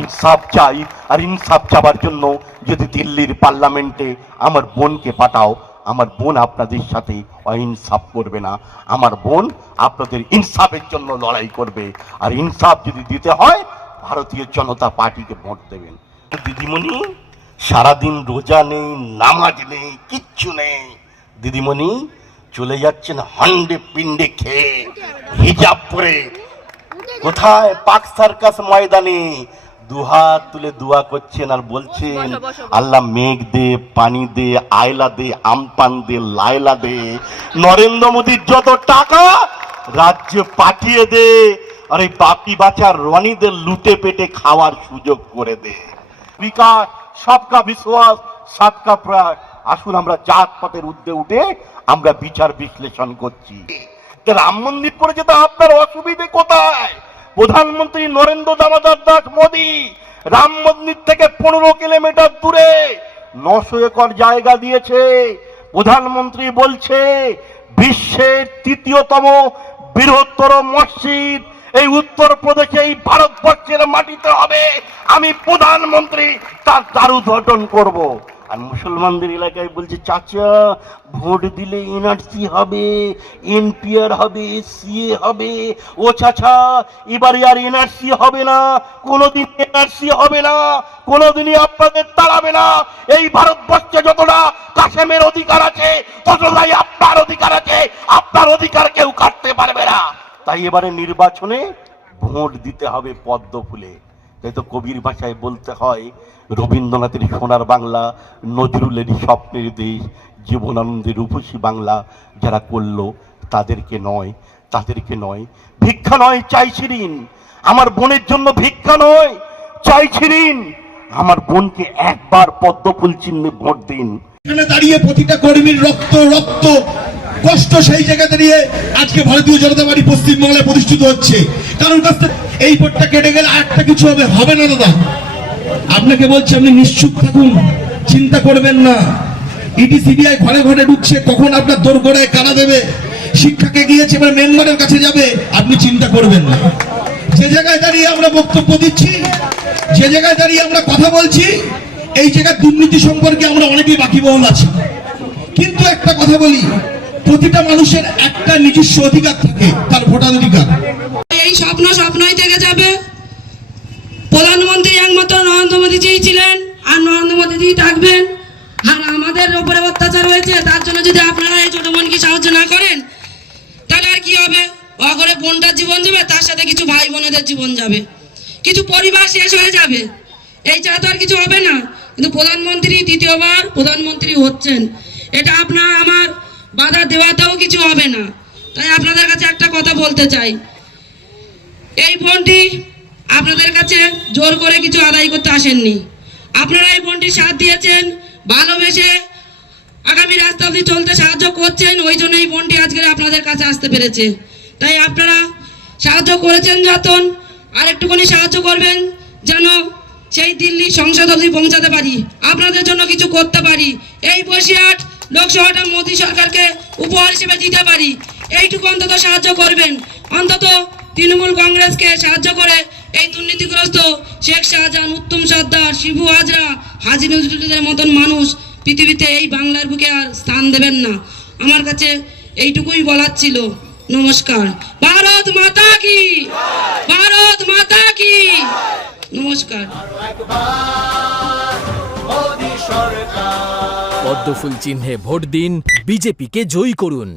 ইনসাফ চাই, আর ইনসাফ চাবার জন্য যদি দিল্লির পার্লামেন্টে আমার বোনকে পাঠাও, আমার বোন আপনাদের সাথে অহিংসাফ করবে না। আমার বোন আপনাদের ইনসাফের জন্য লড়াই করবে। আর ইনসাফ যদি দিতে হয়, ভারতীয় জনতা পার্টিকে ভোট দেবেন। দিদিমণি, সারাদিন রোজা নেই, নামাজ নেই, কিচ্ছু নেই। দিদিমণি, চলে যাচ্ছেন হান্ডে পিন্ডে খেয়ে, হিজাব পরে। কোথায়? পাক সার্কাস ময়দানে। দুহাত তুলে দোয়া করছেন আর বলছেন। আল্লাহ মেঘ দে পানি দে আয়লা দে আমপান দে লায়লা দে। নরেন্দ্র মোদীর যত টাকা রাজ্যে পাঠিয়ে দে। আর এই বাপি বাচ্চার রনিদের লুটে পেটে খাওয়ার সুযোগ করে দে। বিকাশ সবকা বিশ্বাস সাতকা প্রয়াস। আসুন আমরা জাত পাতের ঊর্ধ্বে উঠে আমরা বিচার বিশ্লেষণ করছি। রাম মন্দির করে যেতে আপনার অসুবিধে কোথায়? প্রধানমন্ত্রী নরেন্দ্র দামোদর দাস মোদী রাম মন্দির থেকে পনেরো কিলোমিটার দূরে নশো একর জায়গা দিয়েছে। প্রধানমন্ত্রী বলছে, বিশ্বের তৃতীয়তম বৃহত্তর মসজিদ এই উত্তর প্রদেশে এই ভারতবর্ষের মাটিতে হবে। আমি প্রধানমন্ত্রী তার দ্বার উদ্ঘাটন করব। আর মুসলমানদের এলাকায় বলছে, চাচা, ভোট দিলে এনআরসি হবে, এনপিআর হবে সিএ হবে। ও চাচা, এবারে আর এনআরসি হবে না, কোনোদিন এনআরসি হবে না, কোনোদিনই আপনাদের তাড়াবে না। এই ভারতবর্ষে যতটা কাশেমের অধিকার আছে, ততটাই আপনার অধিকার আছে, আপনার অধিকার কেউ কাটতে পারবে না। তাই এবারে নির্বাচনে ভোট দিতে হবে পদ্ম ফুলে। তাই তো কবির ভাষায় বলতে হয়, রবীন্দ্রনাথের সোনার বাংলা, নজরুলের স্বপ্নের দেশ, জীবনানন্দের রূপসী বাংলা যারা করল তাদেরকে নয় তাদেরকে নয়। ভিক্ষা নয়, চাইছি ঋণ। আমার বোনের জন্য ভিক্ষা নয়, চাইছি ঋণ। আমার বোনকে একবার পদ্মফুল চিহ্নে ভোট দিন। দাঁড়িয়ে প্রতিটা কর্মীর রক্ত রক্ত। কষ্ট সেই জায়গা দাঁড়িয়ে আজকে ভারতীয় জনতা পার্টি পশ্চিমবাংলায় প্রতিষ্ঠিত হচ্ছে। কারণ এই ভোটটা কেটে গেলে একটা কিছু হবে হবে না দাদা। আপনাকে বলছি, আপনি নিশ্চুপ থাকুন, চিন্তা করবেন না। ইডি সিবিআই ঘরে ঘরে ঢুকছে, কখন আপনার দোর গোড়ায় কারা দেবে? শিক্ষাকে গিয়েছে এবার মেম্বারের কাছে যাবে? আপনি চিন্তা করবেন না। যে জায়গায় দাঁড়িয়ে আমরা বক্তব্য দিচ্ছি, যে জায়গায় দাঁড়িয়ে আমরা কথা বলছি, এই জায়গায় দুর্নীতি সম্পর্কে আমরা অনেকেই বাকিবহল আছি। কিন্তু একটা কথা বলি প্রতিটা মানুষের একটা নিজস্ব অধিকার থাকে, তার ভোটাধিকার। এই স্বপ্ন স্বপ্নই থেকে যাবে। প্রধানমন্ত্রী একমাত্র নরেন্দ্র মোদীজি ছিলেন, আর নরেন্দ্র মোদীজি থাকবেন। আর আমাদের উপরে অত্যাচার হয়েছে, তার জন্য যদি আপনারা এই ছোট বোনকে সাহায্য না করেন, তাহলে আর কি হবে? অগরে বোনটার জীবন যাবে, তার সাথে কিছু ভাই বোনেদের জীবন যাবে। কিছু পরিবার শেষ হয়ে যাবে। এই ছাড়া তো আর কিছু হবে না। কিন্তু প্রধানমন্ত্রী দ্বিতীয়বার প্রধানমন্ত্রী হচ্ছেন। এটা আপনার, আমার বাধা দেওয়াতেও কিছু হবে না। তাই আপনাদের কাছে একটা কথা বলতে চাই। এই ফোনটি আপনাদের কাছে জোর করে কিছু আদায় করতে আসেননি। আপনারা এই ফোনটি সাথ দিয়েছেন, ভালোবেসে আগামী রাস্তা অবধি চলতে সাহায্য করছেন, ওই জন্য এই ফোনটি আজকে আপনাদের কাছে আসতে পেরেছে। তাই আপনারা সাহায্য করেছেন যতন, আর একটুখানি সাহায্য করবেন যেন সেই দিল্লি সংসদ অবধি পৌঁছাতে পারি। আপনাদের জন্য কিছু করতে পারি। এই বসিরহাট লোকসভাটা মোদী সরকারকে উপহার হিসেবে দিতে পারি। এইটুকু অন্তত সাহায্য করবেন। অন্তত তৃণমূল কংগ্রেসকে সাহায্য করে এই দুর্নীতিগ্রস্ত শেখ শাহজাহান, উত্তম সর্দার, শিবু হাজরা, হাজি নজরুলের মতন মানুষ পৃথিবীতে এই বাংলার বুকে আর স্থান দেবেন না। আমার কাছে এইটুকুই বলার ছিল। নমস্কার। ভারত মাতা কি? ভারত মাতা কি? নমস্কার। পদ্মফুল চিহ্নে ভোট দিন বিজেপিকে জয়ী করুন।